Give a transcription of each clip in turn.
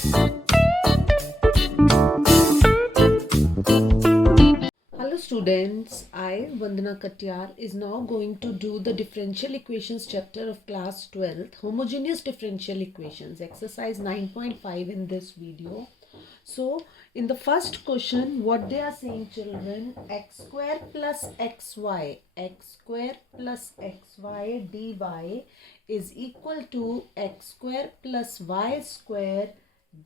Hello students, I Vandana Katyar is now going to do the differential equations chapter of class 12th, homogeneous differential equations, exercise 9.5 in this video. So in the first question, what they are saying children, x square plus xy dy is equal to x square plus y square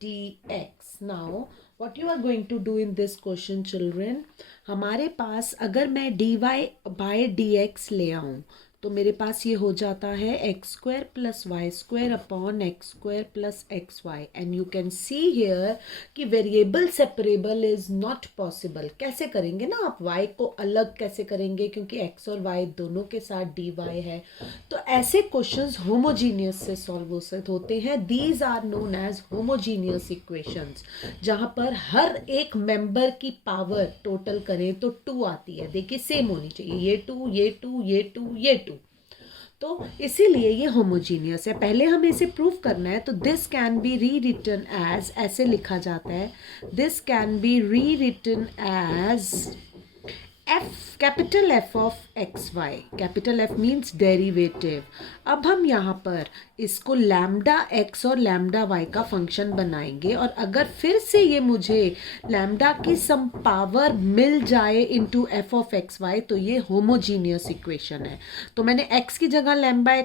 dx. Now what you are going to do in this question children, हमारे पास अगर मैं dy by dx ले आऊँ तो मेरे पास ये हो जाता है x square plus y square upon x square plus x y and you can see here कि variable separable is not possible. कैसे करेंगे ना आप, y को अलग कैसे करेंगे क्योंकि x और y दोनों के साथ dy है. तो ऐसे क्वेश्चंस होमोजीनियस से सॉल्व होते हैं. These are known as homogeneous equations, जहाँ पर हर एक मेंबर की पावर टोटल करें तो 2 आती है. देखिए सेम होनी चाहिए, ये 2 ये 2 ये 2 ये 2, तो इसीलिए ये होमोजीनियस है. पहले हमें इसे प्रूव करना है. तो this can be rewritten as, ऐसे लिखा जाता है, this can be rewritten as f, capital F of x y. Capital F means derivative. अब हम यहाँ पर इसको लैम्डा x और लैम्डा y का फंक्शन बनाएंगे और अगर फिर से ये मुझे लैम्डा की सम पावर मिल जाए into f of x y तो ये होमोजीनियस इक्वेशन है. तो मैंने x की जगह लैम्डा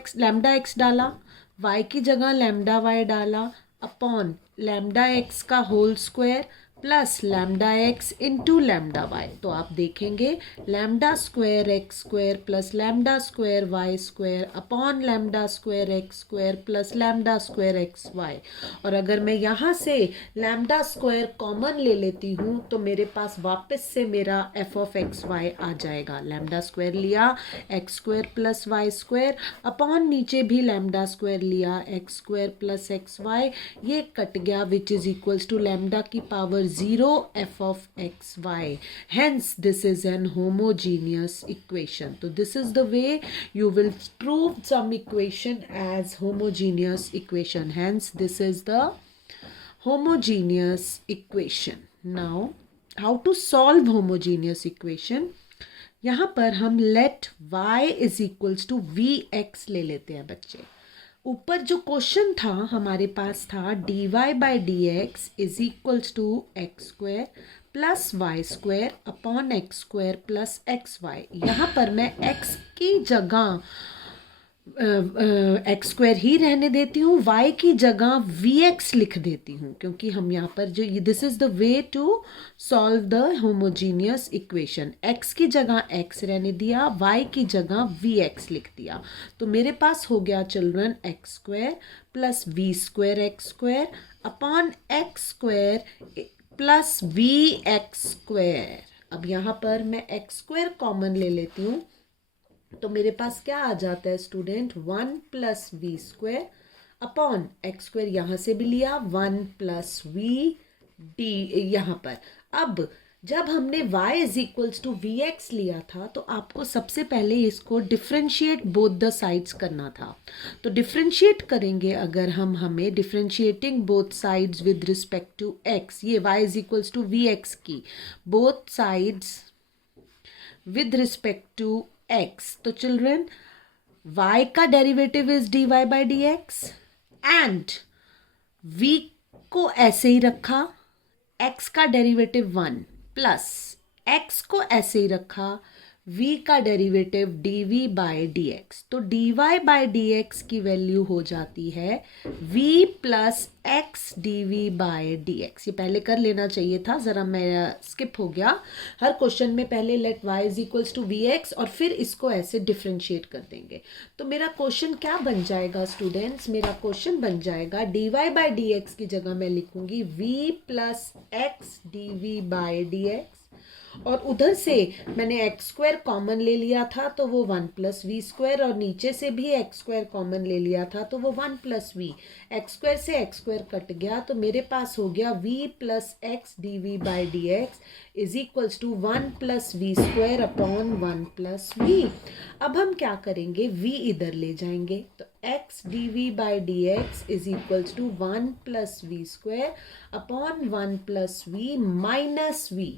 x डाला, y की जगह लैम्डा y डाला अपॉन लैम्डा x का whole square plus lambda x into lambda y. तो आप देखेंगे lambda square x square plus lambda square y square upon lambda square x square plus lambda square x y. और अगर मैं यहाँ से लैम्डा स्क्वायर कॉमन ले लेती हूँ तो मेरे पास वापस से मेरा एफ ऑफ एक्स वाई आ जाएगा. लैम्डा स्क्वायर लिया x square plus y square upon नीचे भी लैम्डा स्क्वायर लिया x square plus x y, ये कट गया which is equals to lambda की power 0 f of x y. Hence this is an homogeneous equation. So this is the way you will prove some equation as homogeneous equation. Hence this is the homogeneous equation. Now how to solve homogeneous equation? यहाँ पर हम let y is equals to vx ले लेते हैं बच्चे. ऊपर जो question था हमारे पास था dy by d x is equals to x square plus y square upon x square plus x y. यहाँ पर मैं x की जगह एक्स स्क्वायर ही रहने देती हूँ, y की जगह vx लिख देती हूँ क्योंकि हम यहाँ पर जो this is the way to solve the homogeneous equation. x की जगह x रहने दिया, y की जगह vx लिख दिया. तो मेरे पास हो गया children x square plus v square x square upon x square plus v x square. अब यहाँ पर मैं एक्स स्क्वायर कॉमन ले लेती हूँ तो मेरे पास क्या आ जाता है student, 1 plus v square upon x square, यहाँ से भी लिया 1 प्लस वी डी यहाँ पर. अब जब हमने y is equals to v x लिया था तो आपको सबसे पहले इसको डिफ्रेंशिएट बोथ द साइड्स करना था. तो डिफ्रेंशिएट करेंगे अगर हमें differentiating both sides with respect to x, ये y is equals to v x की both sides with respect to x. तो चिल्ड्रन y का derivative is dy by d x and v को ऐसे ही रखा, x का डेरिवेटिव 1 प्लस x को ऐसे ही रखा, v का derivative dv by d x. तो dy बाई डी एक्स की वैल्यू हो जाती है v plus x dv by d x. ये पहले कर लेना चाहिए था, ज़रा मैं स्किप हो गया. हर क्वेश्चन में पहले let y is equals to v x और फिर इसको ऐसे डिफ्रेंशिएट कर देंगे. तो मेरा क्वेश्चन क्या बन जाएगा स्टूडेंट्स, मेरा क्वेश्चन बन जाएगा dy बाई डी एक्स की जगह मैं लिखूंगी v plus x dv by d x और उधर से मैंने एक्स स्क्वायर कॉमन ले लिया था तो वो 1 प्लस वी स्क्वायर, और नीचे से भी एक्स स्क्वायर कॉमन ले लिया था तो वो 1 प्लस वी। एक्स स्क्वायर से एक्स स्क्वायर कट गया तो मेरे पास हो गया v plus x d v by d x is equals to 1 plus v square upon 1 plus v. अब हम क्या करेंगे, v इधर ले जाएंगे तो x d v by d x is equals to 1 plus v square upon 1 plus v minus v.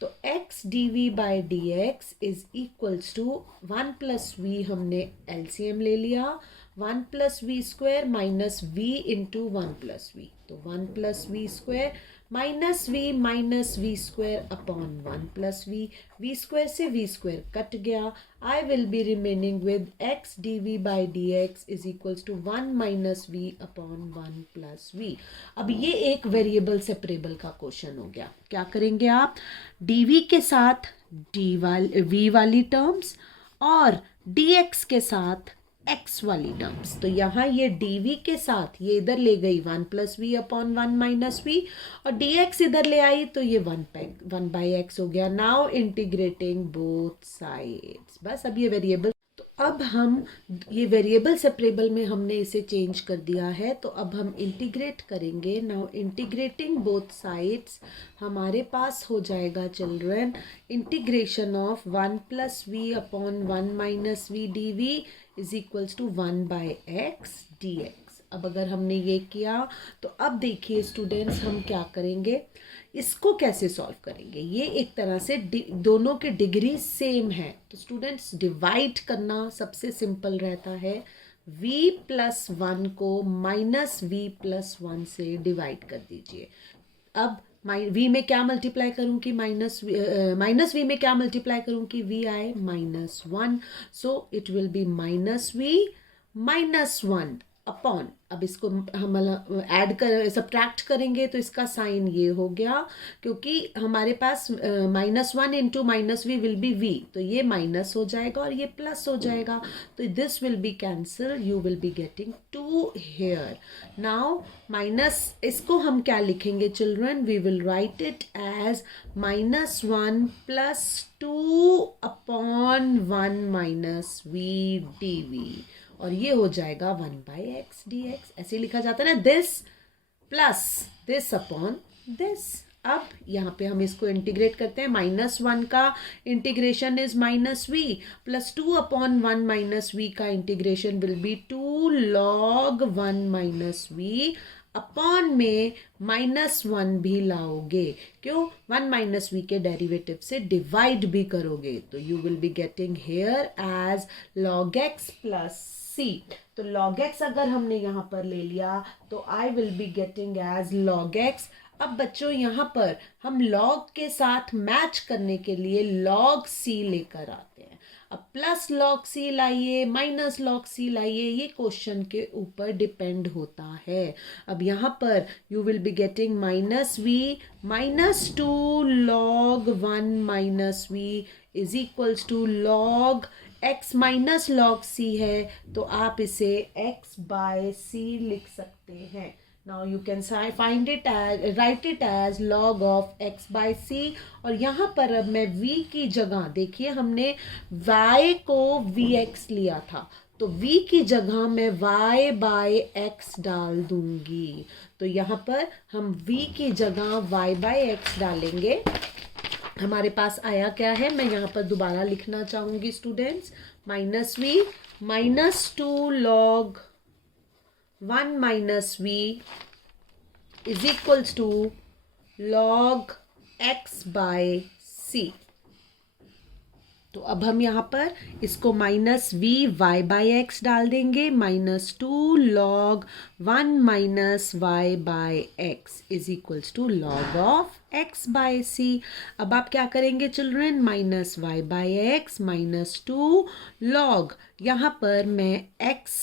तो x d v by d x is equals to 1 plus v, हमने एलसीएम ले लिया, 1 plus v square minus v into 1 plus v, तो 1 plus v square minus v square upon 1 plus v square से v square cut गया। I will be remaining with x d v by d x is equals to 1 minus v upon 1 plus v. अब ये एक variable separable का question हो गया। क्या करेंगे आप, डी वी के साथ वी वाली टर्म्स और डी एक्स के साथ x वाली टर्म्स। तो यहाँ ये dv के साथ ये इधर ले गई 1 plus v upon 1 minus v, और dx इधर ले आई तो ये 1 बाई एक्स हो गया। नाउ इंटीग्रेटिंग बोथ साइड्स, बस अब ये वेरिएबल, तो अब हम ये वेरिएबल सेपरेबल में हमने इसे चेंज कर दिया है, तो अब हम इंटीग्रेट करेंगे। नाउ इंटीग्रेटिंग बोथ साइड्स हमारे पास हो जाएगा children integration of 1 plus v upon 1 minus v d v is equals to 1 by x d x. अब अगर हमने ये किया तो अब देखिए स्टूडेंट्स हम क्या करेंगे, इसको कैसे सॉल्व करेंगे। ये एक तरह से दोनों के डिग्री सेम है, तो स्टूडेंट्स डिवाइड करना सबसे सिंपल रहता है। v प्लस 1 को माइनस वी प्लस 1 से डिवाइड कर दीजिए। अब v में क्या मल्टीप्लाई करूँ कि माइनस वी में क्या मल्टीप्लाई करूँ कि v आए minus 1, so it will be minus v minus 1 upon, अब इसको हम ऐड कर सब्ट्रैक्ट करेंगे तो इसका साइन ये हो गया, क्योंकि हमारे पास -1 into minus v will be v, तो ये माइनस हो जाएगा और ये प्लस हो जाएगा, तो this will be cancel, you will be getting 2 here. Now minus, इसको हम क्या लिखेंगे children, we will write it as -1 plus 2 upon 1 minus v d v, और ये हो जाएगा 1 बाई एक्स डी एक्स। ऐसे लिखा जाता है ना, this plus this upon this. अब यहाँ पे हम इसको इंटीग्रेट करते हैं, -1 का integration is minus v, plus 2 upon 1 minus v का integration will be 2 log 1 minus v, upon में -1 भी लाओगे, क्यों, 1 माइनस वी के डेरिवेटिव से डिवाइड भी करोगे, तो you will be getting here as log x plus c। तो log x अगर हमने यहाँ पर ले लिया तो I will be getting as log x। अब बच्चों यहाँ पर हम log के साथ मैच करने के लिए log c लेकर आते हैं। अब प्लस log c लाइए, माइनस log c लाइए, ये क्वेश्चन के ऊपर डिपेंड होता है। अब यहाँ पर you will be getting minus v minus 2 log 1 minus v is equals to log x minus log c है, तो आप इसे x बाय c लिख सकते हैं। Now you can find it as, write it as log of x by c, और यहाँ पर अब मैं v की जगह, देखिए हमने y को vx लिया था, तो v की जगह मैं y बाय x डाल दूंगी। तो यहाँ पर हम v की जगह y बाय x डालेंगे। हमारे पास आया क्या है, मैं यहाँ पर दोबारा लिखना चाहूँगी students, minus v minus 2 log 1 minus v is equals to log x by c। तो अब हम यहाँ पर इसको minus v y by x डाल देंगे, -2 log 1 minus y by x is equals to log of x by c। अब आप क्या करेंगे children, minus y by x -2 log, यहाँ पर मैं x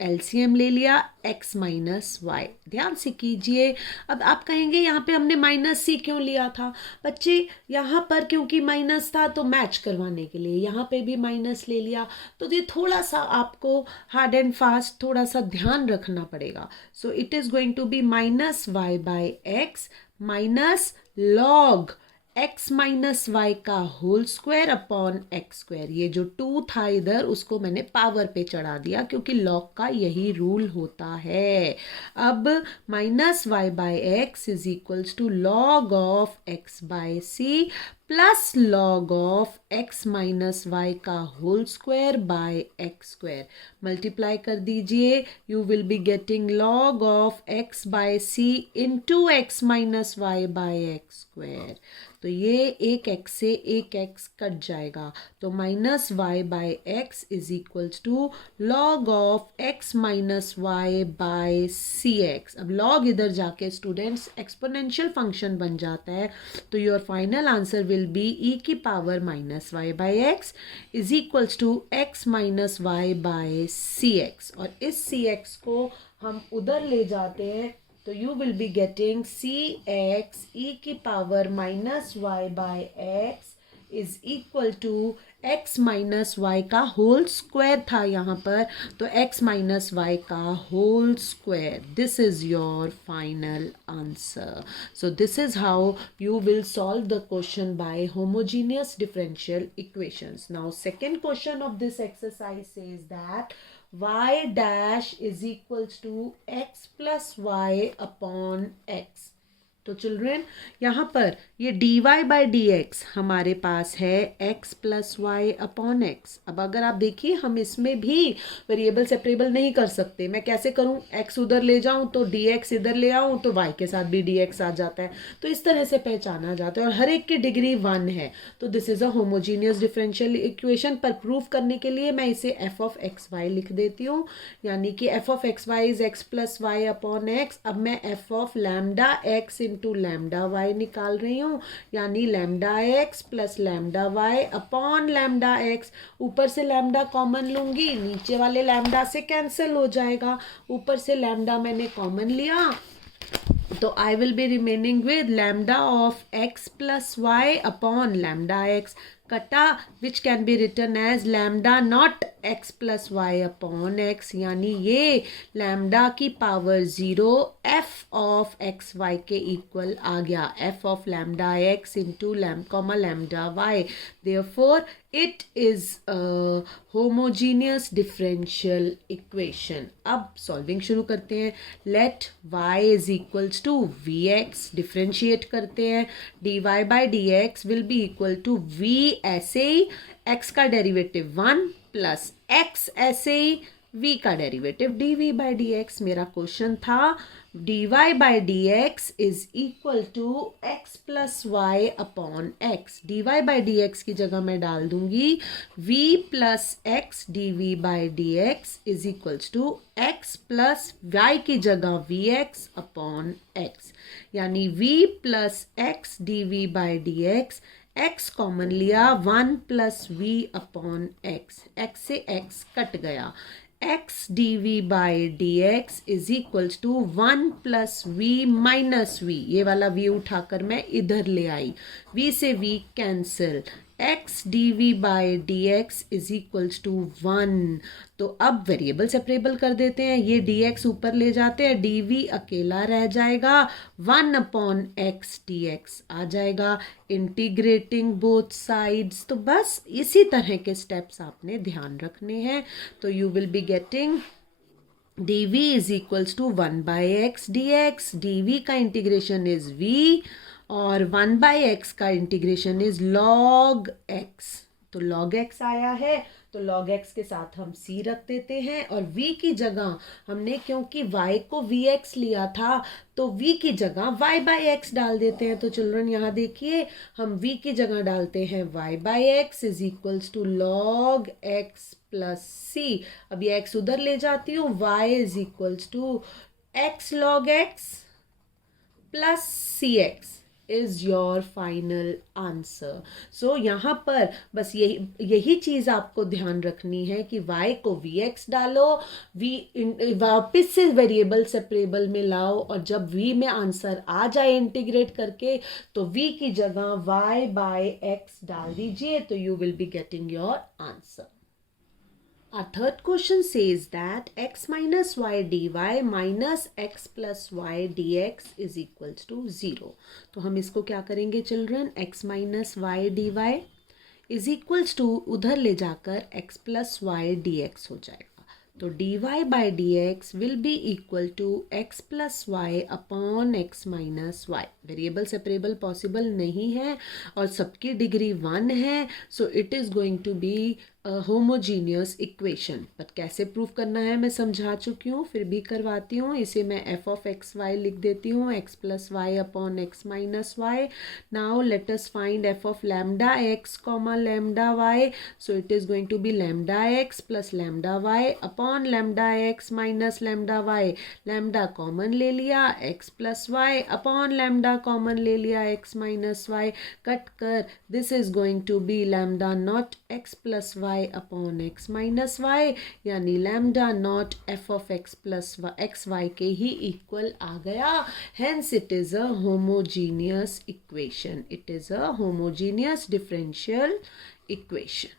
एलसीएम ले लिया, x माइनस वाई, ध्यान से कीजिए। अब आप कहेंगे यहाँ पे हमने माइनस सी क्यों लिया था बच्चे, यहाँ पर क्योंकि माइनस था तो मैच करवाने के लिए यहाँ पे भी माइनस ले लिया, तो ये थोड़ा सा आपको हार्ड एंड फास्ट थोड़ा सा ध्यान रखना पड़ेगा। So it is going to be minus y by x minus log x minus y का whole square upon x square. ये जो 2 था इधर उसको मैंने पावर पे चढ़ा दिया क्योंकि लॉग का यही रूल होता है। अब minus y by x is equals to log of x by c plus log of x minus y का whole square by x square. Multiply कर दीजिए, you will be getting log of x by c into x minus y by x square. तो ये एक x से एक x cut जाएगा, तो minus y by x is equals to log of x minus y by c x. अब log इधर जाके स्टूडेंट्स एक्सपोनेंशियल फंक्शन बन जाता है, तो your final answer will be e की power minus y by x is equals to x minus y by c x. और इस सी एक्स को हम उधर ले जाते हैं, तो you will be getting cx e की power minus y by x is equal to x minus y का होल स्क्वायर था यहाँ पर, तो x माइनस वाई का whole square. This is your final answer. So this is how you will solve the question by homogeneous differential equations. Now second question of this exercise says that y dash is equals to x plus y upon x. तो children यहाँ पर ये d y by d x हमारे पास है x plus y upon x. अब अगर आप देखिए हम इसमें भी वेरिएबल सेपरेबल नहीं कर सकते। मैं कैसे करूँ, x उधर ले जाऊँ तो dx इधर ले आऊँ तो y के साथ भी dx आ जाता है। तो इस तरह से पहचाना जाता है और हर एक की डिग्री 1 है। तो this is a homogeneous differential equation. पर प्रूफ करने के लिए मैं इसे f ऑफ एक्स वाई लिख देती हूँ, यानी कि f of x y is x plus y upon x. अब मैं f of lambda x into lambda y निकाल रही हूँ, यानी lambda x plus lambda y upon lambda x. ऊपर से लैम्डा कॉमन लूंगी, नीचे वाले लैम्डा से कैंसिल हो जाएगा। ऊपर से लैम्डा मैंने कॉमन लिया, तो I will be remaining with lambda of x plus y upon lambda x कटा, which can be written as lambda not x plus y upon x, यानी ये लैम्डा की power 0 f of x y के equal आ गया। F of lambda x into lambda y, therefore it is homogeneous differential equation. अब solving शुरू करते हैं। Let y is equals to v x, differentiate करते हैं। D y by d x will be equal to v ऐसे ही x का derivative 1 plus x ऐसे ही v का derivative dv by d x. मेरा क्वेश्चन था dy by d x is equal to x plus y upon x. dy by d x की जगह मैं डाल दूंगी v plus x dv by d x is equals to x plus y की जगह vx upon x, यानी v plus x dv by d x. x common लिया, 1 plus v upon x, x से x कट गया। x dv by d x is equals to 1 plus v minus v। ये वाला v उठाकर मैं इधर ले आई, v से v cancel. x dv by d x is equals to 1। तो अब वेरिएबल सेपरेबल कर देते हैं, ये dx ऊपर ले जाते हैं, dv अकेला रह जाएगा, 1 अपॉन x dx आ जाएगा, इंटीग्रेटिंग बोथ साइड्स। तो बस इसी तरह के स्टेप्स आपने ध्यान रखने हैं। तो you will be getting dv is equals to 1 by x d x, dv का इंटीग्रेशन इज v और 1 बाई एक्स का इंटीग्रेशन इज log x। तो log x आया है, तो log x के साथ हम c रख देते हैं और v की जगह हमने, क्योंकि y को vx लिया था, तो v की जगह y बाई एक्स डाल देते हैं। तो चिल्ड्रन यहाँ देखिए, हम v की जगह डालते हैं y by x is equals to log x plus c। अब ये x उधर ले जाती हूँ, y is equals to x log x plus c x is your final answer. So यहाँ पर बस यही चीज आपको ध्यान रखनी है कि y को vx डालो, वापस से वेरिएबल सेपरेबल में लाओ, और जब v में आंसर आ जाए इंटीग्रेट करके, तो v की जगह y बाय x डाल दीजिए, तो you will be getting your answer. Our third question says that x minus y dy minus x plus y dx is equals to 0. तो हम इसको क्या करेंगे children, x minus y dy is equals to उधर ले जाकर x plus y dx हो जाएगा. तो dy by dx will be equal to x plus y upon x minus y. Variable separable possible नहीं है और सबकी डिग्री 1 है, so it is going to be homogeneous equation. But कैसे prove करना है मैं समझा चुकी हूँ, फिर भी करवाती हूँ. इसे मैं एफ ऑफ एक्स वाई लिख देती हूँ, x plus y upon x minus y. Now let us find f of lambda x comma lambda y. So it is going to be lambda x plus lambda y upon lambda x minus lambda y. Lambda common ले लिया, x plus y upon lambda common ले लिया, x minus y. Cut कर, this is going to be lambda not x plus y upon x minus Y, यानी lambda not f of x plus x y के ही equal आ गया. Hence it is a homogeneous equation. It is a homogeneous differential equation.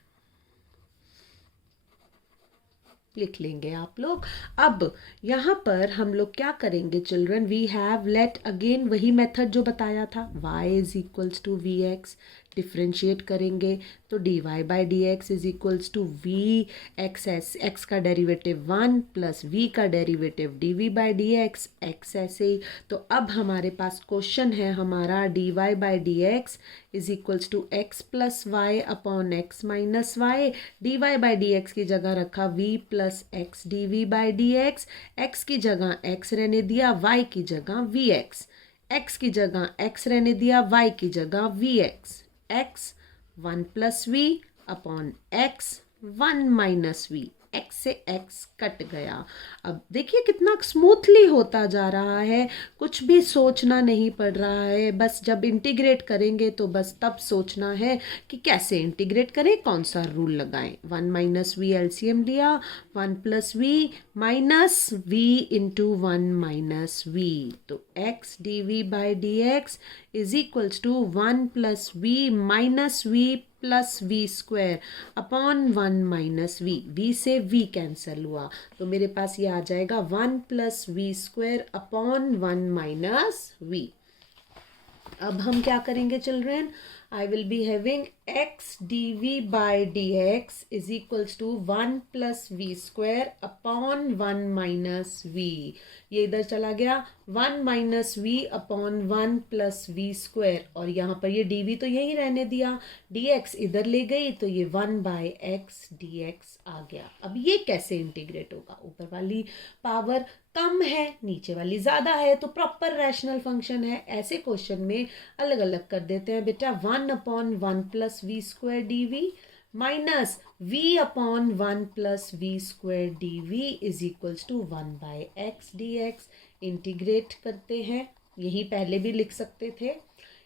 लिख लेंगे आप लोग. अब यहाँ पर हम लोग क्या करेंगे children, we have let again वही मेथड जो बताया था, y is equals to v x. Differentiate करेंगे तो d y by d x is equals to v x s, x का डेरिवेटिव 1 प्लस वी का derivative d v by d x, x ऐसे ही. तो अब हमारे पास क्वेश्चन है हमारा d y by d x is equals to x plus y upon x minus y. D y by d x की जगह रखा v plus x d v by d x. X की जगह एक्स रहने दिया, y की जगह v x. X की जगह एक्स रहने दिया, वाई की जगह v x. x 1 plus v upon x 1 minus v. x से x कट गया. अब देखिए कितना स्मूथली होता जा रहा है, कुछ भी सोचना नहीं पड़ रहा है. बस जब इंटीग्रेट करेंगे तो बस तब सोचना है कि कैसे इंटीग्रेट करें, कौन सा रूल लगाएं. 1 माइनस वी एलसीएम लिया, 1 plus v minus v into 1 minus v. तो x d v by d x is equals to 1 plus v minus v plus v square upon 1 minus v. V से v cancel हुआ तो मेरे पास ये आ जाएगा 1 plus v square upon 1 minus v. अब हम क्या करेंगे children, I will be having x dv by dx is equals to 1 plus v square upon 1 minus v. ये इधर चला गया 1 minus v upon 1 plus v square, और यहाँ पर ये dv तो यही रहने दिया, dx इधर ले गई तो ये 1 by x dx आ गया. अब ये कैसे इंटीग्रेट होगा, ऊपर वाली पावर कम है नीचे वाली ज़्यादा है तो प्रॉपर रैशनल फंक्शन है. ऐसे क्वेश्चन में अलग अलग कर देते हैं बेटा. 1 upon 1 plus v square d v minus v upon 1 plus v square d v is equals to 1 by x d x. Integrate करते हैं, यही पहले भी लिख सकते थे.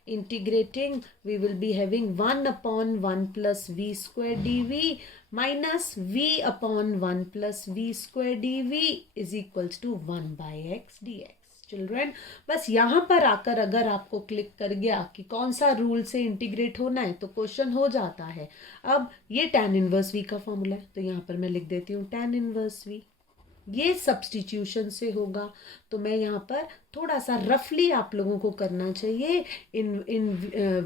integrating we will be having 1 upon 1 plus v square dv minus v upon 1 plus v square dv is equals to 1 by x dx. Children बस यहाँ पर आकर अगर आपको क्लिक कर गया कि कौन सा रूल से इंटीग्रेट होना है तो क्वेश्चन हो जाता है. अब ये tan इनवर्स v का फॉर्मूला है तो यहाँ पर मैं लिख देती हूँ tan इनवर्स v. ये सब्स्टिट्यूशन से होगा तो मैं यहाँ पर थोड़ा सा रफली आप लोगों को करना चाहिए. इन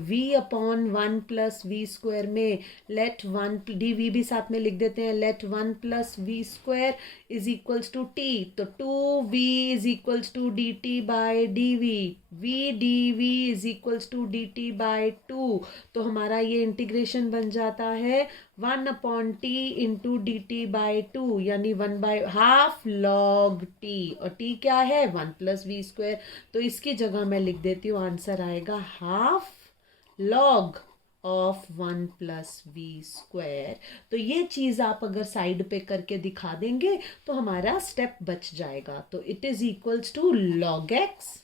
v upon 1 plus v square में लेट 1 डी वी भी साथ में लिख देते हैं. Let 1 plus v square is equals to t, तो 2v is equals to d t by d v. V d v is equals to d t by 2. तो हमारा ये इंटीग्रेशन बन जाता है 1 upon t into d t by 2, यानी 1 by half log T. और T क्या है 1 प्लस वी स्क्वायर. तो इसकी जगह मैं लिख देती हूँ, आंसर आएगा half log of 1 plus v square. तो ये चीज़ आप अगर साइड पे करके दिखा देंगे तो हमारा स्टेप बच जाएगा. तो it is equals to log x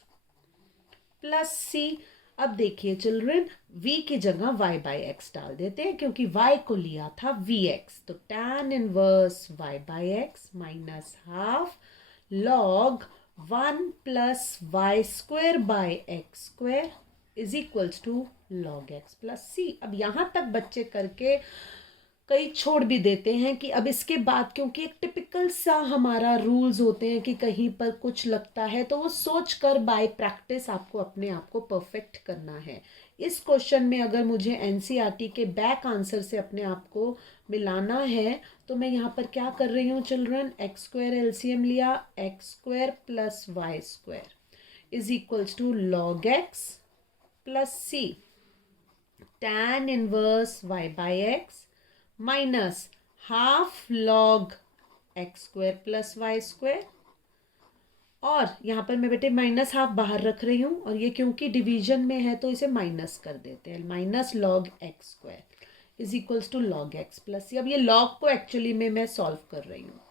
plus c. अब देखिए चिल्ड्रन v की जगह y बाई एक्स डाल देते हैं क्योंकि y को लिया था vx. तो tan inverse y by x minus half log 1 plus y square by x square is equals to log x plus c. अब यहाँ तक बच्चे करके कई छोड़ भी देते हैं कि अब इसके बाद, क्योंकि एक टिपिकल सा हमारा रूल्स होते हैं कि कहीं पर कुछ लगता है तो वो सोच कर बाय प्रैक्टिस आपको अपने आप को परफेक्ट करना है। इस क्वेश्चन में अगर मुझे एनसीईआरटी के बैक आंसर से अपने आप को मिलाना है तो मैं यहाँ पर क्या कर रही हूँ चिल्ड्रन, एक्स स्क्वायर एलसीएम लिया, x square plus y square is equals to log x plus c tan inverse y by x minus half log x square plus y square, और यहाँ पर मैं बेटे माइनस हाफ बाहर रख रही हूँ और ये क्योंकि डिवीजन में है तो इसे माइनस कर देते हैं, minus log x square is equals to log x plus c. अब ये लॉग को एक्चुअली में मैं सॉल्व कर रही हूँ,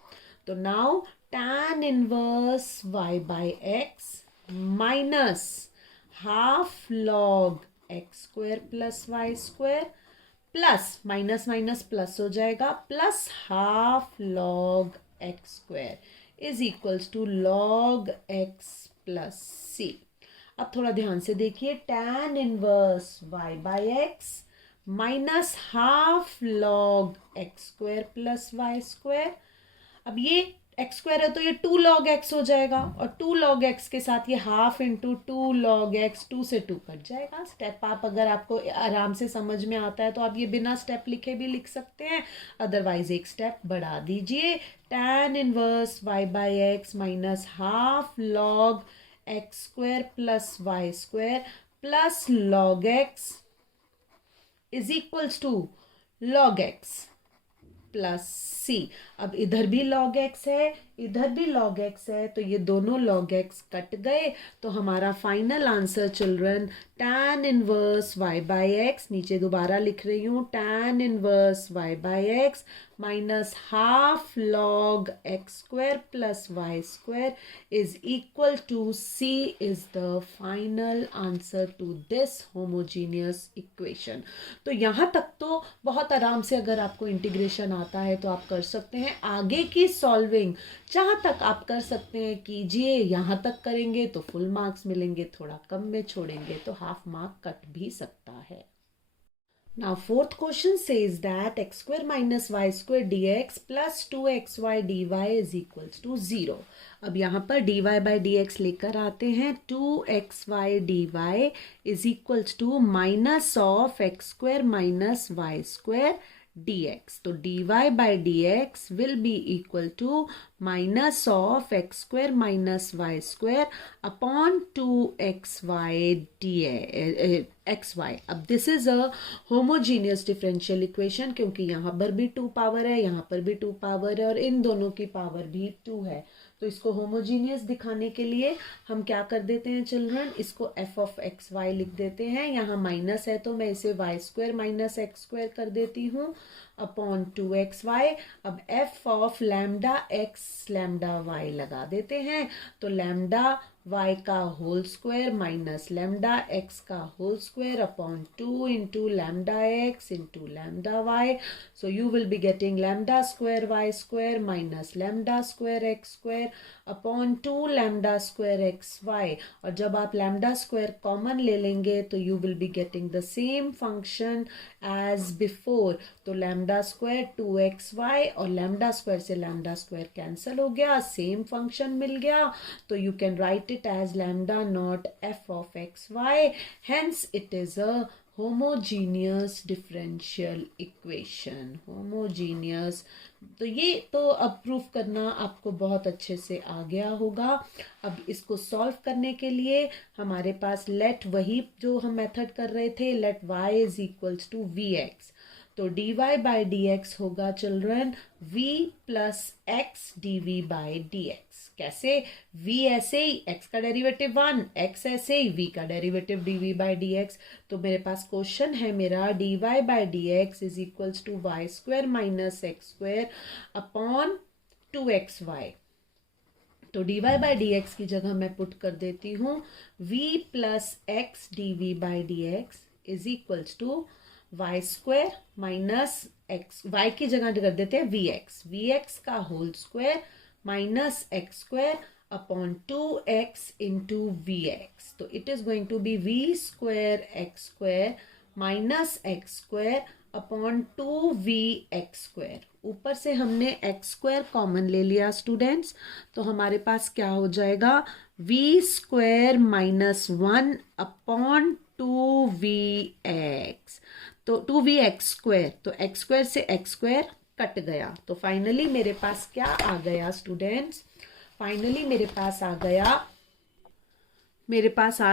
तो now tan inverse y by x minus half log x square plus y square plus minus minus plus हो जाएगा plus half log x square is equals to log x plus c. अब थोड़ा ध्यान से देखिए, tan inverse y by x minus half log x square plus y square. अब ये x square है तो ये 2 log x हो जाएगा, और 2 log x के साथ ये हाफ इंटू 2 log x, 2 से 2 कट जाएगा। स्टेप आप अगर आपको आराम से समझ में आता है तो आप ये बिना स्टेप लिखे भी लिख सकते हैं, अदरवाइज एक स्टेप बढ़ा दीजिए। tan inverse y by x minus half log x square plus y square plus log x is equals to log x plus c. अब इधर भी log x है, इधर भी log x है, तो ये दोनों log x कट गए, तो हमारा final answer children tan inverse y by x, नीचे दोबारा लिख रही हूँ tan inverse y by x minus half log x square plus y square is equal to c is the final answer to this homogeneous equation. तो यहाँ तक तो बहुत आराम से अगर आपको इंटीग्रेशन आता है तो आप कर सकते हैं। आगे की सॉल्विंग जहाँ तक आप कर सकते हैं कीजिए, यहाँ तक करेंगे तो फुल मार्क्स मिलेंगे, थोड़ा कम में छोड़ेंगे तो हाफ मार्क कट भी सकता है। Now fourth question says that x square minus y square dx plus 2xy dy is equals to 0. अब यहाँ पर dy by dx लेकर आते हैं, 2xy dy is equals to minus of x square minus y square dx. तो dy by dx will be equal to minus of x square minus y square upon 2xy xy। अब this is a homogeneous differential equation, क्योंकि यहाँ पर भी 2 power है, यहाँ पर भी 2 पावर है और इन दोनों की पावर भी 2 है, तो इसको होमोजीनियस दिखाने के लिए हम क्या कर देते हैं चिल्ड्रन, इसको f ऑफ एक्स वाई लिख देते हैं। यहाँ माइनस है तो मैं इसे y square minus x square कर देती हूँ अपॉन 2xy। अब f of lambda x lambda y लगा देते हैं, तो लैम्डा y का whole square minus lambda x का whole square upon 2 into lambda x into lambda y. So you will be getting lambda square y square minus lambda square x square upon 2 lambda square x y. और जब आप lambda square common ले लेंगे तो you will be getting the same function as before. तो lambda square 2xy और lambda square से lambda square cancel हो गया, सेम फंक्शन मिल गया, तो you can write it as lambda not f of xy, hence it is a homogeneous differential equation, homogeneous। तो ये तो अब प्रूफ करना आपको बहुत अच्छे से आ गया होगा। अब इसको सॉल्व करने के लिए हमारे पास लेट, वही जो हम मेथड कर रहे थे, let y is equals to v x, तो dy बाई डी एक्स होगा children v plus x d v by d x. कैसे? v ऐसे ही, x का डेरिवेटिव 1, x ऐसे ही, v का derivative dv by d x. तो मेरे पास क्वेश्चन है मेरा dy by d x is equals to y square minus x square upon 2xy। तो dy बाई डी एक्स की जगह मैं पुट कर देती हूँ v plus x d v by d x is equals to y square minus x, y की जगह कर देते हैं वी एक्स का whole square minus x square upon 2x into v x. तो it is going to be v square x square minus x square upon 2v(x²). ऊपर से हमने x² कॉमन ले लिया स्टूडेंट्स, तो हमारे पास क्या हो जाएगा, v² माइनस 1 अपॉन 2vx। तो 2vx², तो x² से x² कट गया, तो फाइनली मेरे पास क्या आ गया स्टूडेंट्स, फाइनली मेरे पास आ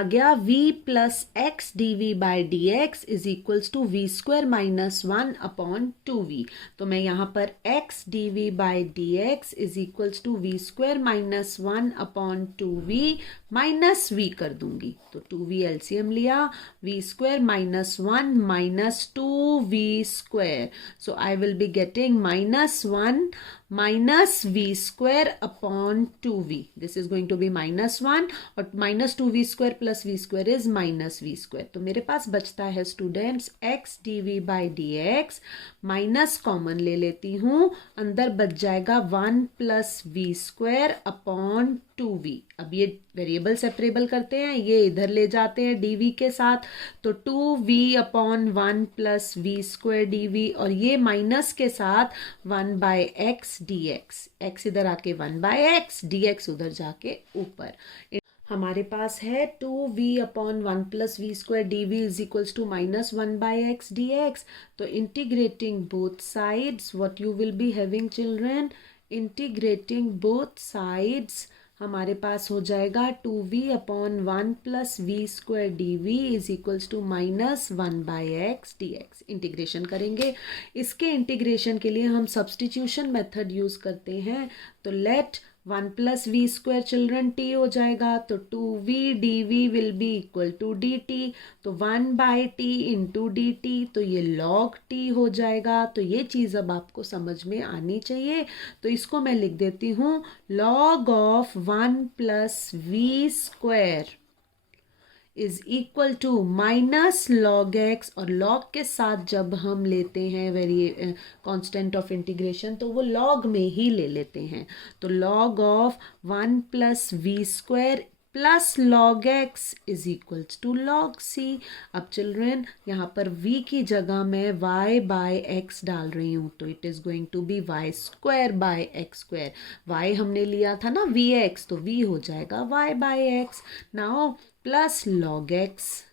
गया v plus x d v by d x is equals to v² minus 1 upon 2v। तो मैं यहाँ पर x d v by d x is equals to v² minus 1 upon 2v minus v कर दूंगी। तो 2v एलसीएम लिया, v² minus 1 minus 2v², so I will be getting minus 1 minus v² upon 2v. This is going to be minus 1 और minus 2v² plus v² is minus v²। तो मेरे पास बचता है students x dv by dx, minus common ले लेती हूँ, अंदर बच जाएगा 1 प्लस v² अपॉन 2v। अब ये वेरिएबल सेपरेबल करते हैं, ये इधर ले जाते हैं dv के साथ, तो 2v upon 1 plus v² dv, और ये माइनस के साथ 1 बाय एक्स dx, x इधर आके 1 बाय एक्स, dx उधर जाके ऊपर। हमारे पास है 2v upon 1 plus v² dv is equals to minus 1 by x dx। तो integrating both sides, what you will be having children, integrating both sides हमारे पास हो जाएगा 2v upon 1 plus v² dv is equals to minus 1 by x dx। Integration करेंगे, इसके integration के लिए हम सब्सटीट्यूशन मेथड यूज करते हैं, तो late 1 plus v² children t हो जाएगा, तो 2v dv will be equal to dt, तो 1 बाय t इंटू dt, तो ये log t हो जाएगा। तो ये चीज़ अब आपको समझ में आनी चाहिए, तो इसको मैं लिख देती हूँ log of 1 plus v² is equal to minus log x, और लॉग के साथ जब हम लेते हैं वेरी कांस्टेंट ऑफ इंटीग्रेशन तो वो लॉग में ही ले लेते हैं, तो log of 1 plus v² plus log x is equals to log c. अब चिल्ड्रन यहाँ पर v की जगह मैं y बाय एक्स डाल रही हूँ, तो it is going to be y² by x²। y हमने लिया था ना vx, तो v हो जाएगा y by x. Now plus log x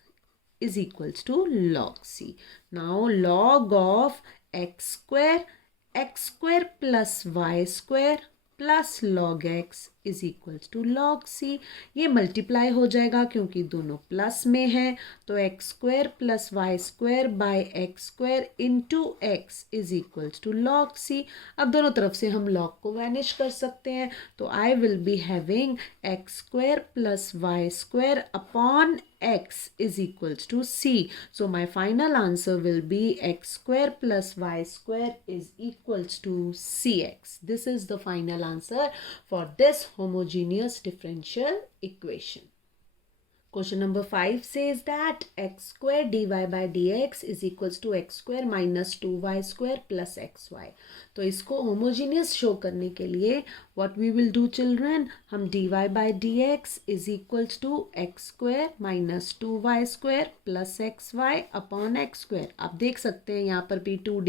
is equals to log c. Now log of x² plus y² plus log x is equals to log c। ये multiply हो जाएगा क्योंकि दोनों प्लस में है, तो x² plus y² by x² into x is equals to log c। अब दोनों तरफ से हम log को वैनिश कर सकते हैं, तो I will be having x² plus y² upon x is equals to c. So my final answer will be x² plus y² is equals to cx. This is the final answer for this homogeneous differential equation. Question number 5 says that x² dy by dx is equals to x² minus 2y² plus xy. तो इसको homogeneous show करने के लिए what we will do children, हम dy by dx is equals to x² minus 2y² plus xy upon x²। आप देख सकते हैं यहाँ पर भी 2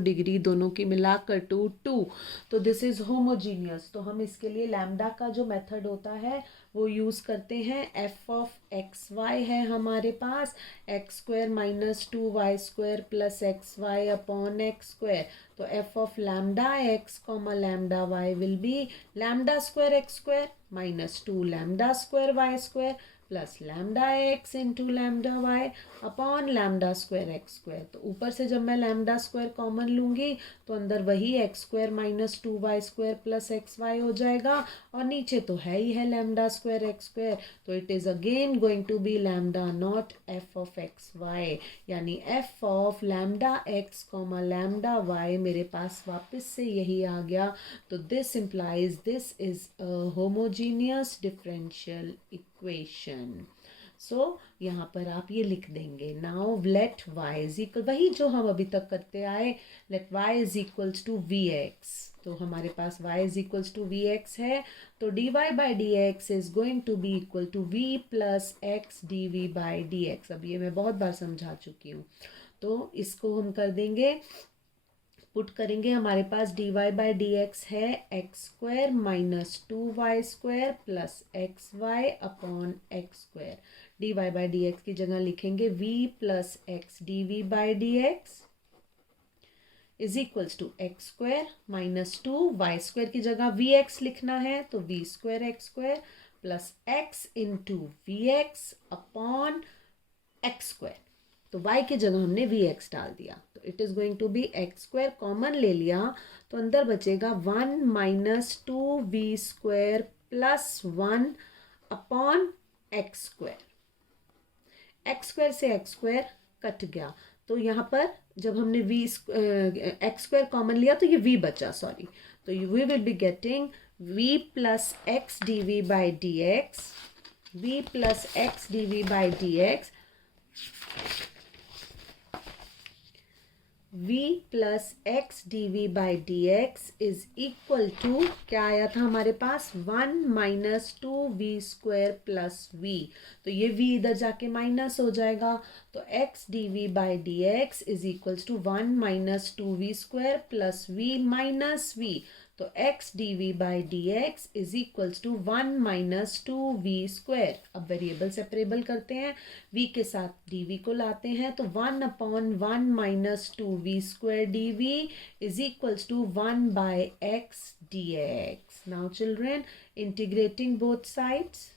डिग्री दोनों की मिलाकर 2, तो दिस इज होमोजीनियस। तो हम इसके लिए लैम्डा का जो मेथड होता है वो यूज़ करते हैं। f ऑफ xy है हमारे पास x² minus 2y² plus xy upon x², तो f of lambda x comma lambda y will be lambda square x² minus 2 lambda square y² plus lambda x into lambda y upon lambda square x²। तो ऊपर से जब मैं lambda square common लूँगी तो अंदर वही x² minus 2y² plus xy हो जाएगा, और नीचे तो है ही है लैम्डा स्क्वायर x², तो it is again going to be lambda not f of xy, यानी f of lambda x comma lambda y मेरे पास वापस से यही आ गया। तो this implies this is a homogeneous differential equation. So यहाँ पर आप ये लिख देंगे, now let y is equal, वही जो हम अभी तक करते आए, let y is equals to vx। तो हमारे पास y is equals to vx है, तो dy by d x is going to be equal to v plus x d v by d x. अब ये मैं बहुत बार समझा चुकी हूँ। तो इसको हम कर देंगे, पुट करेंगे, हमारे पास dy बाई डी एक्स है x square minus 2y square plus x y upon x square. dy by d x की जगह लिखेंगे v plus x d v by d x is equals to x square minus 2y square की जगह v x लिखना है तो v square x square plus x into v x upon x square. तो y की जगह हमने we x डाल दिया, तो it is going to be x square, common ले लिया तो अंदर बचेगा 1 minus 2v square plus 1 upon x square. X square से एक्स स्क्वायर कट गया, तो यहाँ पर जब हमने एक्स स्क्वायर कॉमन लिया तो ये v बचा, सॉरी, तो we will be getting v plus x d v by d x, v plus x d v by d x, v plus x d v by d x is equal to, क्या आया था हमारे पास, 1 minus 2v square plus v, तो ये v इधर जाके minus हो जाएगा, तो x d v by d x is equals to 1 minus 2v square plus v minus v, तो x d v by d x is equals to 1 minus 2v square. अब variable separable करते हैं, v के साथ dv को लाते हैं, तो 1 upon 1 minus 2v square dv is equals to 1 by x dx। Now children, integrating both sides,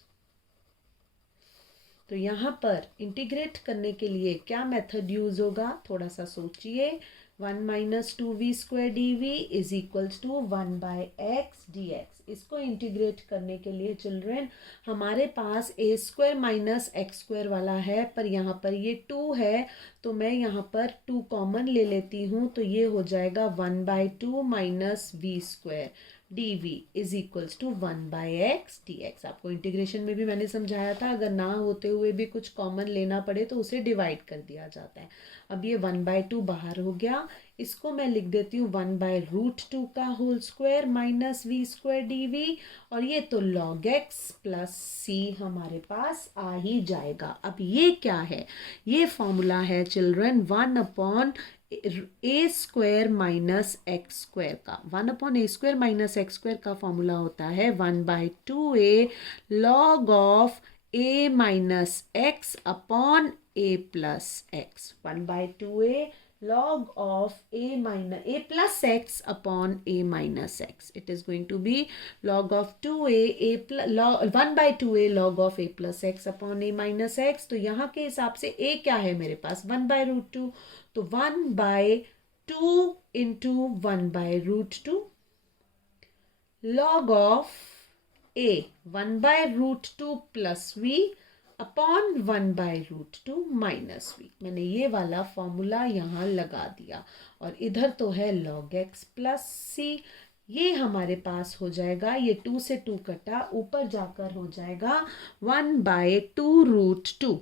तो यहाँ पर इंटीग्रेट करने के लिए क्या मेथड यूज होगा, थोड़ा सा सोचिए। 1 minus 2v square d v is equals to 1 by x d x. इसको इंटीग्रेट करने के लिए चिल्ड्रेन हमारे पास a square minus x square वाला है, पर यहाँ पर ये 2 है, तो मैं यहाँ पर 2 कॉमन ले लेती हूँ, तो ये हो जाएगा 1 by 2 minus v square d v is equals to 1 by x d x. आपको इंटीग्रेशन में भी मैंने समझाया था, अगर ना होते हुए भी कुछ कॉमन लेना पड़े तो उसे डिवाइड कर दिया जाता है। अब ये 1 बाई 2 बाहर हो गया, इसको मैं लिख देती हूँ 1 बाई रूट 2 का whole square minus v square d v, और ये तो लॉग एक्स प्लस सी हमारे पास आ ही जाएगा। अब ये क्या है, ये फॉर्मूला है चिल्ड्रन 1 अपॉन ए स्क्वायर माइनस एक्स स्क्वायर का। 1 अपॉन ए स्क्वायर माइनस एक्स स्क्वायर का फॉर्मूला होता है 1 by 2a log of a minus x upon a plus x. 1 by 2a log of a plus x upon a minus x. It is going to be log of 1 by 2a log of a plus x upon a minus x. तो यहाँ के हिसाब से a क्या है मेरे पास, 1 by root 2, तो 1 by 2 into 1 by root 2 log of a 1 by root 2 plus v upon 1 by root 2 minus v. मैंने ये वाला फॉर्मूला यहाँ लगा दिया, और इधर तो है लॉग एक्स प्लस सी, ये हमारे पास हो जाएगा, ये 2 से 2 कटा, ऊपर जाकर हो जाएगा 1 बाई 2 रूट 2।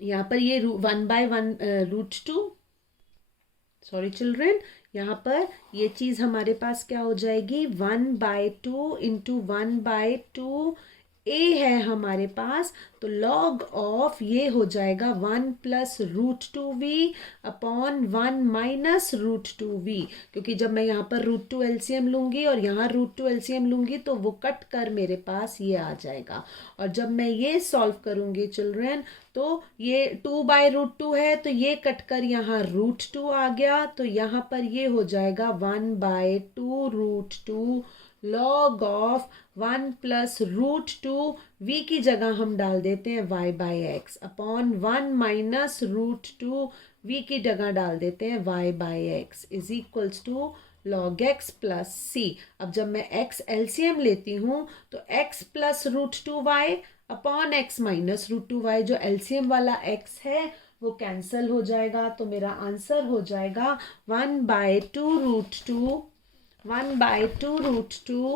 यहाँ पर ये 1 बाई 1 रूट 2, सॉरी चिल्ड्रेन, यहाँ पर ये चीज़ हमारे पास क्या हो जाएगी, 1 बाई 2 इंटू 1 बाई 2 a है हमारे पास, तो log ऑफ ये हो जाएगा 1 plus root 2v upon 1 minus root 2v, क्योंकि जब मैं यहाँ पर रूट 2 एलसीएम लूँगी और यहाँ रूट 2 एलसीएम लूँगी तो वो कट कर मेरे पास ये आ जाएगा, और जब मैं ये सॉल्व करूँगी चिल्ड्रेन तो ये 2 बाई रूट 2 है, तो ये कट कर यहाँ रूट 2 आ गया, तो यहाँ पर ये हो जाएगा 1 by 2 root 2 log of 1 plus root 2 v की जगह हम डाल देते हैं y by x upon 1 minus root 2 v की जगह डाल देते हैं y by x is equals to log x plus c। अब जब मैं x एलसीएम लेती हूँ तो x plus root 2y upon x minus root 2y, जो एलसीएम वाला x है वो कैंसल हो जाएगा, तो मेरा आंसर हो जाएगा 1 by 2 root 2 1 by 2 root 2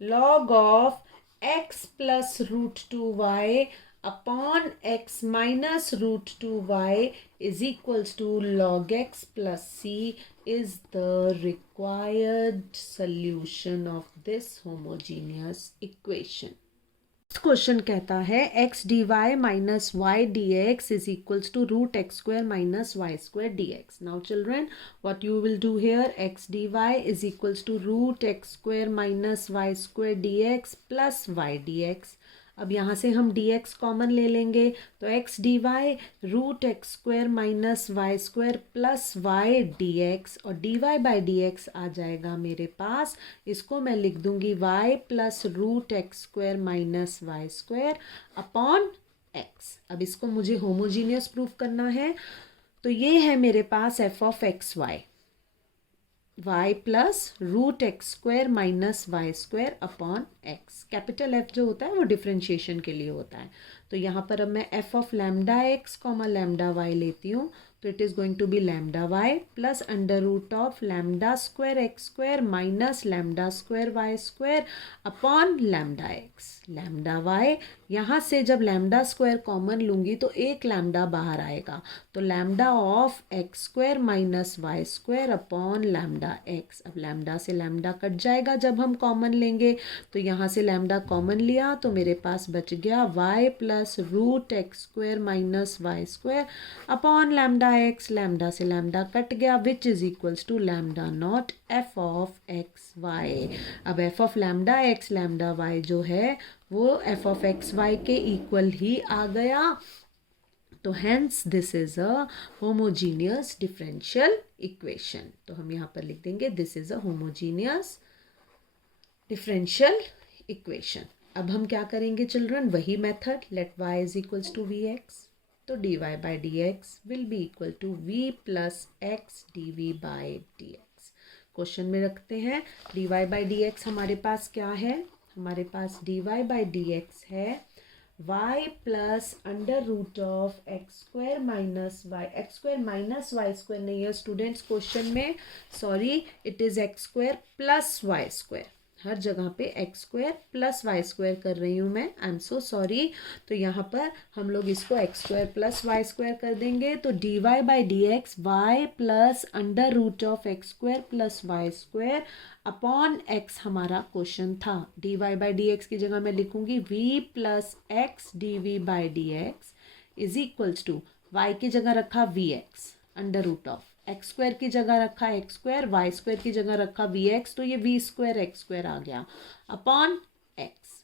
log of x plus root 2y upon x minus root 2y is equals to log x plus c is the required solution of this homogeneous equation. Question कहता है x d y minus y d x is equals to root x square minus y square d x. Now children, what you will do here, x dy is equals to root x square minus y square dx plus y dx. अब यहाँ से हम dx common ले लेंगे तो x dy root x square minus y square plus y d x और dy by d x आ जाएगा मेरे पास. इसको मैं लिख दूंगी y plus root x square minus y square upon x. अब इसको मुझे होमोजीनियस प्रूफ करना है तो ये है मेरे पास f of x y, y plus root x square minus y square upon x. Capital F जो होता है वो डिफ्रेंशिएशन के लिए होता है. तो यहाँ पर अब मैं f of lambda x comma lambda y लेती हूँ तो it is going to be lambda y plus under root of lambda square x square minus lambda square y square upon lambda x. Lambda y यहाँ से जब lambda square common लूँगी तो एक lambda बाहर आएगा तो lambda of x square minus y square upon lambda x. अब लैम्डा से लैम्डा कट जाएगा जब हम कॉमन लेंगे तो यहाँ से लैम्डा कॉमन लिया तो मेरे पास बच गया y plus root x square minus y square upon lambda x. Lambda से लैम्डा कट गया which is equals to lambda not f of x y. अब f of lambda x lambda y जो है वो एफ ऑफ एक्स वाई के equal ही आ गया. तो hence this is a homogeneous differential equation. तो हम यहाँ पर लिख देंगे this is a homogeneous differential equation. अब हम क्या करेंगे चिल्ड्रन, वही method, let y is equals to v x. तो dy by d x will be equal to v plus x d v by d x. Question में रखते हैं dy by d x हमारे पास क्या है, हमारे पास dy बाई डी एक्स है y plus under root of x square minus y square नहीं है स्टूडेंट्स क्वेश्चन में, sorry it is x square plus y square. हर जगह पे x square plus y square कर रही हूँ मैं, आई एम सो सॉरी. तो यहाँ पर हम लोग इसको x square plus y square कर देंगे तो d y by d x y plus under root of x square plus y square upon x हमारा क्वेश्चन था. D y by d x की जगह मैं लिखूंगी v plus x d v by d x is equals to y की जगह रखा v x under root of x square की जगह रखा एक्स स्क्वायर, वाई स्क्वायर की जगह रखा वी एक्स तो ये वी स्क्वायर एक्स स्क्वायर आ गया अपॉन एक्स.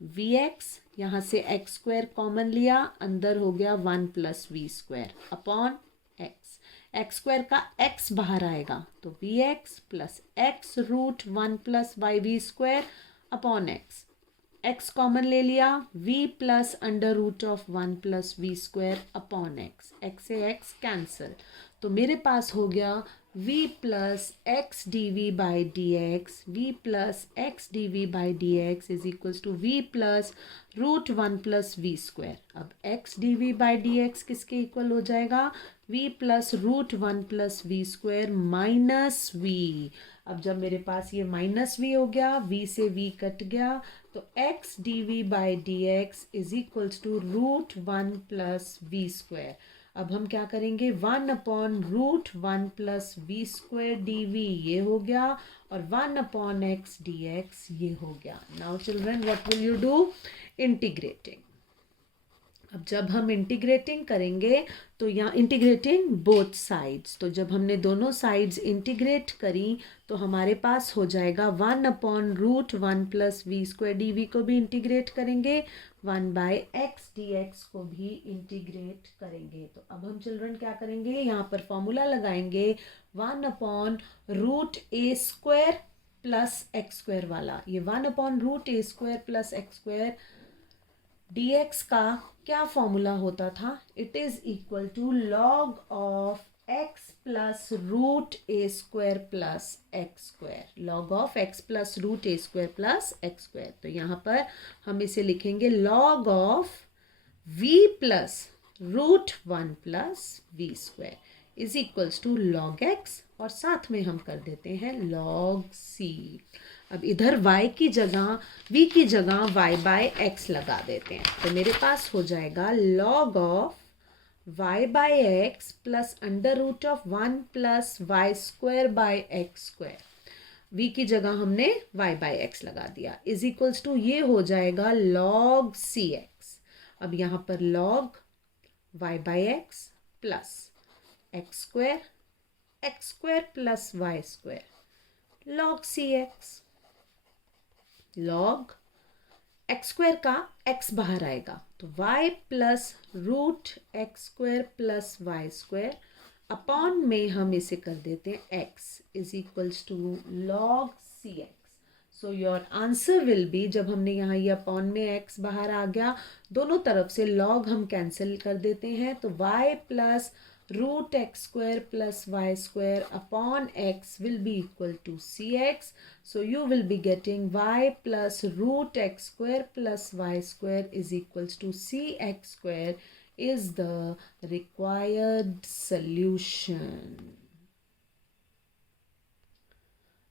वी एक्स यहाँ से एक्स स्क्वायर कॉमन लिया अंदर हो गया one plus v square upon x. X square का एक्स बाहर आएगा तो v x plus x root one plus y v square upon x. X common ले लिया v plus under root of one plus v square upon x. X से x cancel तो मेरे पास हो गया v plus x d v by d x, v plus x d v by d x is equals to v plus root one plus v square. अब x d v by d x किसके equal हो जाएगा, v plus root one plus v square minus v. अब जब मेरे पास ये minus we हो गया v से v कट गया तो x d v by d x is equals to root one plus v square. अब हम क्या करेंगे, one upon root one plus v square d v ये हो गया और one upon x d x ये हो गया. Now children what will you do, integrating. अब जब हम इंटीग्रेटिंग करेंगे तो यहाँ इंटीग्रेटिंग बोथ साइड्स, तो जब हमने दोनों साइड्स इंटीग्रेट करी तो हमारे पास हो जाएगा one upon root one plus v square d v को भी इंटीग्रेट करेंगे, one by x d x को भी इंटीग्रेट करेंगे. तो अब हम चिल्ड्रन क्या करेंगे, यहाँ पर फॉर्मूला लगाएंगे one upon root a square plus x square वाला. ये one upon root a square plus x square dx का क्या फॉर्मूला होता था, it is equal to log of x plus root a square plus x square, log of x plus root a square plus x square. तो यहाँ पर हम इसे लिखेंगे log of v plus root one plus v square is equals to log x और साथ में हम कर देते हैं लॉग c. अब इधर y की जगह v की जगह y बाय x लगा देते हैं तो मेरे पास हो जाएगा log of y by x plus under root of one plus y square by x square. v की जगह हमने y बाई एक्स लगा दिया, इज इक्वल्स टू ये हो जाएगा log सी एक्स। अब यहाँ पर log y by x plus x square plus y square log c x. log x square का x बाहर आएगा तो y plus root x square plus y square upon में हम इसे कर देते हैं x is equals to log c x. So your answer will be, जब हमने यहाँ ये अपॉन में x बाहर आ गया, दोनों तरफ से log हम कैंसिल कर देते हैं तो y plus root x square plus y square upon x will be equal to cx. So you will be getting y plus root x square plus y square is equals to cx square is the required solution.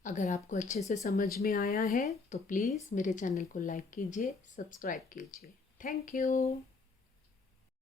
अगर आपको अच्छे से समझ में आया है तो please मेरे चैनल को लाइक कीजिए, सब्सक्राइब कीजिए। Thank you.